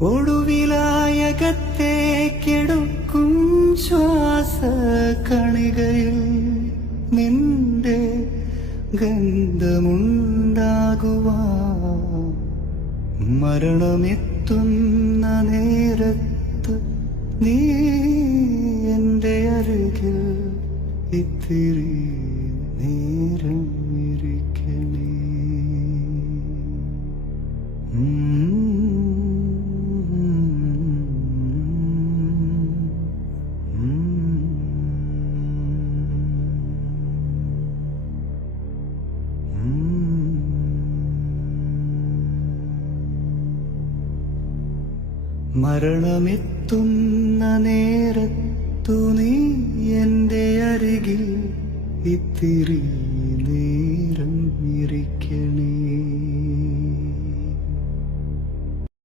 ഒടുവിലായകത്തേക്കെടുക്കും ശ്വാസ കണികയിൽ നിന്റെ ഗന്ധമുണ്ടാകുവാ മരണമെത്തുന്ന നേരത്ത് നീ എൻ്റെ അരികിൽ ഇത്തിരി നേരം ഇരിക്കണേ. മരണമെത്തുന്ന നേരത്തു നീ എൻ്റെ അരികിൽ ഇത്തിരി